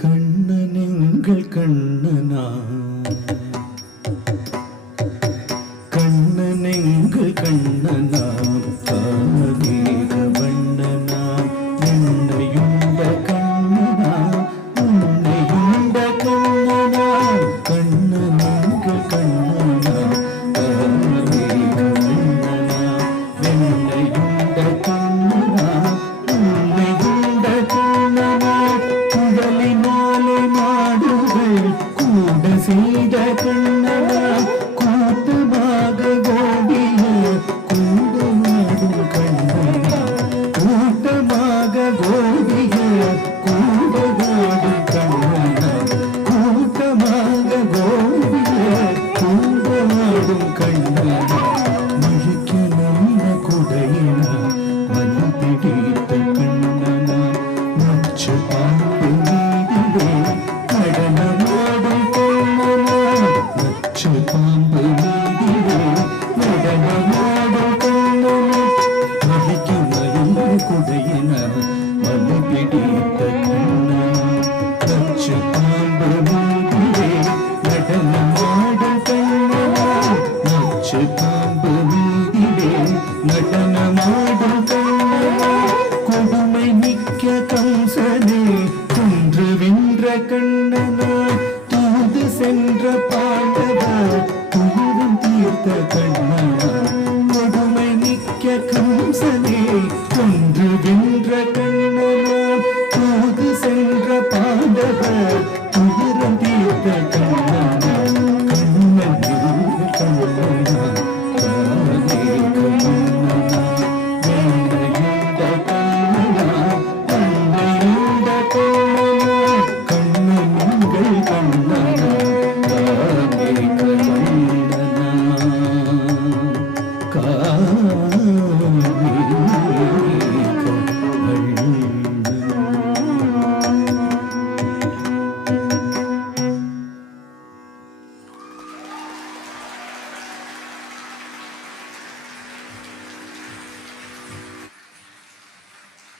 கண்ணன் எங்கள் கண்ணனா, கண்ணன் எங்கள் கண்ணனா, காதேக வண்ணனா, என்னையுண்ட கண்ணனா, உன்னையுண்ட கண்ணனா, கண்ணன் எங்கள் கண்ணனா, காதேக வண்ணனா, என்னையுண்ட கண்ணனா, உன்னையுண்ட கண்ணனா, குடலினாலே மாடுகள் கூட செய்த கண்ணனா, கூட்டமாக கோபிய கூடமாடும் கண்ணனா, கூட்டமாக கோபிய கூடமாடும் கண்ணனா, கூட்டமாக கோபிய கூடமாடும் கண்ணனா, மழைக்க நல்ல குடையினா மனம் பிடித்த கண்ணனா, மச்சு பாம்பு மீதிலே நடனமாடும் கண்ணனா, மச்சு பாம்பு மீதிலே நடனமாடும் கண்ணனா, மழைக்க நல்ல குடையினா மனம் பிடித்த கண்ணனா, மச்சு பாம்பு மீதிலே நடனமாடும் கண்ணனா, மச்சு பாம்பு மீதிலே நடனமாடும் கண்ணனா, கொடுமை மிக்க கம்சனே கொன்று வென்ற கண்ணனா, தூது சென்ற